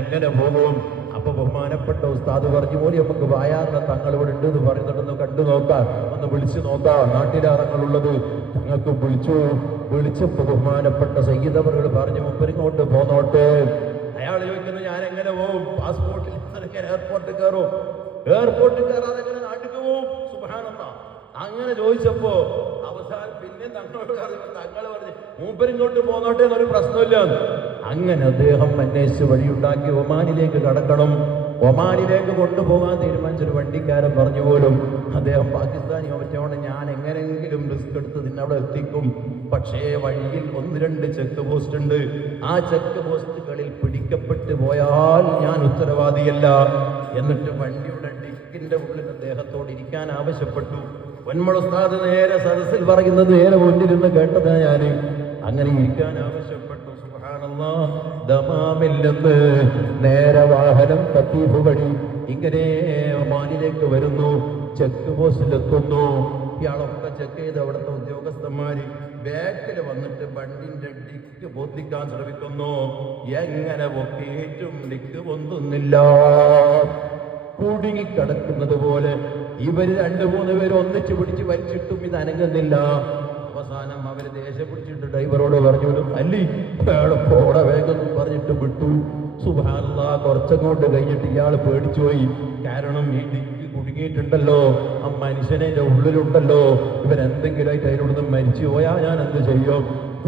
എങ്ങനെ പോകും? അപ്പൊ ബഹുമാനപ്പെട്ട ഉസ്താദ് പറഞ്ഞു, പോലും നമുക്ക് വായാറിന്റെ തങ്ങൾ ഇവിടെ ഉണ്ട് എന്ന് പറയുന്നുണ്ടെന്ന് കണ്ടു നോക്കാം, ഒന്ന് വിളിച്ചു നോക്കാം, നാട്ടിലാറങ്ങളുള്ളത്. തങ്ങൾക്ക് വിളിച്ചപ്പോ ബഹുമാനപ്പെട്ട സയ്യിദവറുകൾ പറഞ്ഞു, മുമ്പരിങ്ങോട്ട് പോന്നോട്ടെ. അയാൾ ചോദിക്കുന്നു, ഞാൻ എങ്ങനെ പോകും? പാസ്പോർട്ടിൽ എയർപോർട്ടിൽ കയറും? എയർപോർട്ടിൽ കയറാതെ എങ്ങനെ നാട്ടിൽ പോകും? സുബ്ഹാനല്ലാഹ്. അങ്ങനെ ചോദിച്ചപ്പോ അവസാനം പിന്നെ തങ്ങളോട് തങ്ങൾ പറഞ്ഞു, മൂപ്പരിങ്ങോട്ട് പോന്നോട്ടെ എന്നൊരു പ്രശ്നമില്ല. അങ്ങനെ അദ്ദേഹം അന്വേഷിച്ച് വഴിയുണ്ടാക്കി ഒമാനിലേക്ക് കടക്കണം. ഒമാനിലേക്ക് കൊണ്ടുപോകാൻ തീരുമാനിച്ചൊരു വണ്ടിക്കാരൻ പറഞ്ഞു പോലും, അദ്ദേഹം പാകിസ്ഥാനി പറ്റോണ്ട് ഞാൻ എങ്ങനെയെങ്കിലും റിസ്ക് എടുത്ത് നിന്നെ അവിടെ എത്തിക്കും, പക്ഷേ വഴിയിൽ 1-2 ചെക്ക് പോസ്റ്റ് ഉണ്ട്, ആ ചെക്ക് പോസ്റ്റുകളിൽ പിടിക്കപ്പെട്ടു പോയാൽ ഞാൻ ഉത്തരവാദിയല്ല. എന്നിട്ട് വണ്ടിയുടെ ഡിക്കിന്റെ ഉള്ളിൽ അദ്ദേഹത്തോട് ഇരിക്കാൻ ആവശ്യപ്പെട്ടു. പൊന്മള ഉസ്താദ് നേരെ സദസ്സിൽ പറയുന്നത് നേരെ മുന്നിലിരുന്ന് കേട്ടതാ ഞാന്. അങ്ങനെ ഇരിക്കാൻ ആവശ്യപ്പെട്ടു. സുബ്ഹാനല്ലാഹ്. ദമാമിൽ നിന്ന് നേരെ വാഹനം തത്തീഫ് വഴി ഇങ്ങനെ ഒമാനിലേക്ക് വരുന്നു. ചെക്ക് പോസ്റ്റിലെത്തുന്നു. ഇയാളൊക്കെ ചെക്ക് ചെയ്ത് അവിടുത്തെ ഉദ്യോഗസ്ഥന്മാര് ബാക്കിൽ വന്നിട്ട് വണ്ടിന്റെ ഡിക്ക് പൊന്തിക്കാൻ ശ്രമിക്കുന്നു. എങ്ങനെ പൊക്കിയിട്ടും ഡിക്ക് പൊന്തുന്നില്ല. കുടുങ്ങിക്കിടക്കുന്നത് പോലെ ഇവര് 2-3 പേര് ഒന്നിച്ചു പിടിച്ച് വലിച്ചിട്ടും ഇത് അനങ്ങുന്നില്ല. അവസാനം അവര് ദേഷ്യം പിടിച്ചിട്ട് ഡ്രൈവറോട് പറഞ്ഞു, അല്ലി പോടെ വേഗം പറഞ്ഞിട്ട് വിട്ടു. സുബ്ഹാനല്ലാഹ്. കുറച്ചങ്ങോട്ട് കഴിഞ്ഞിട്ട് ഇയാൾ പേടിച്ചുപോയി. കാരണം ഈ ഡിക്ക് കുടുങ്ങിയിട്ടുണ്ടല്ലോ, ആ മനുഷ്യനെ ഉള്ളിലുണ്ടല്ലോ, ഇവരെന്തെങ്കിലുമായിട്ട് അതിനോടൊന്ന് മരിച്ചു പോയാ ഞാൻ എന്ത് ചെയ്യും?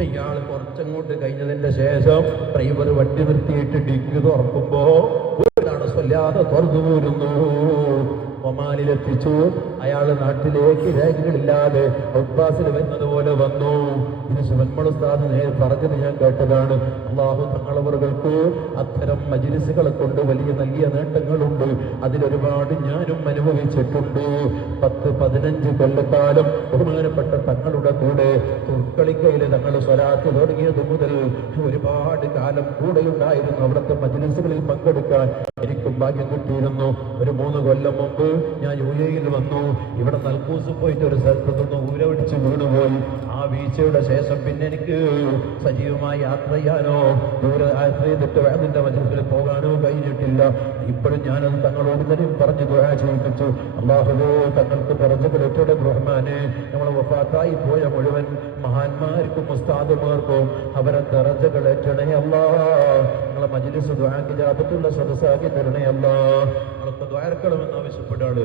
ഇയാൾ കുറച്ചങ്ങോട്ട് കഴിഞ്ഞതിന്റെ ശേഷം ഡ്രൈവർ വണ്ടി നിർത്തിയിട്ട് ഡിക്ക് തുറക്കുമ്പോ സ്വല്ലാതെ തുറന്നു പോരുന്നു. ഒമാനിലെത്തിച്ചു. അയാൾ നാട്ടിലേക്ക് രേഖകളില്ലാതെ ഔട്ട്പാസിൽ വരുന്നതുപോലെ വന്നു. ഇത് ശിവന്മള ഉസ്താദ് പറഞ്ഞത് ഞാൻ കേട്ടതാണ്. അള്ളാഹു തങ്ങളവർക്ക് അത്തരം മജ്‌ലിസുകളെ കൊണ്ട് വലിയ നേട്ടങ്ങളുണ്ട്. അതിലൊരുപാട് ഞാനും അനുഭവിച്ചിട്ടുണ്ട്. 10-15 കൊല്ലക്കാലം ബഹുമാനപ്പെട്ട തങ്ങളുടെ കൂടെ തുർക്കളിക്കയിൽ തങ്ങൾ സ്വലാത്ത് തുടങ്ങിയത് മുതൽ ഒരുപാട് കാലം കൂടെയുണ്ടായിരുന്നു. അവിടുത്തെ മജ്‌ലിസുകളിൽ പങ്കെടുക്കാൻ എനിക്കും ഭാഗ്യം കിട്ടിയിരുന്നു. ഒരു 3 കൊല്ലം മുമ്പ് ഞാൻ UAE വന്നു. ഇവിടെ നൽകൂസ് പോയിട്ട് ഒരു സ്ഥലത്ത് നിന്ന് ഊരപിടിച്ച് വീണുപോയി. ആ വീഴ്ചയുടെ ശേഷം പിന്നെ എനിക്ക് സജീവമായി യാത്ര ചെയ്യാനോ യാത്ര ചെയ്തിട്ട് അതിന്റെ മജ്‌ലിസിൽ പോകാനോ കഴിഞ്ഞിട്ടില്ല. ഇപ്പോഴും ഞാനത് തങ്ങളോട് തന്നെ പറഞ്ഞ് ദുആ ചെയ്യിപ്പിച്ചു. അല്ലാഹുവേ, തങ്ങൾക്ക് ദറജകളേറ്റയുടെ റഹ്മാനെ, നമ്മളെ വഫാത്തായി പോയ മുഴുവൻ മഹാന്മാർക്കും ഉസ്താദുമാർക്കും അവരെ ദറജകളേറ്റണേ അല്ലാഹ്. നിങ്ങളെ മജ്‌ലിസ് ദുആ ഇജാബത്തുള്ള സദസ്സാക്കി തരണേ അല്ലാഹ്. നിങ്ങളൊക്കെ ദുആ ഇറക്കണമെന്ന് ആവശ്യപ്പെട്ടാണ്.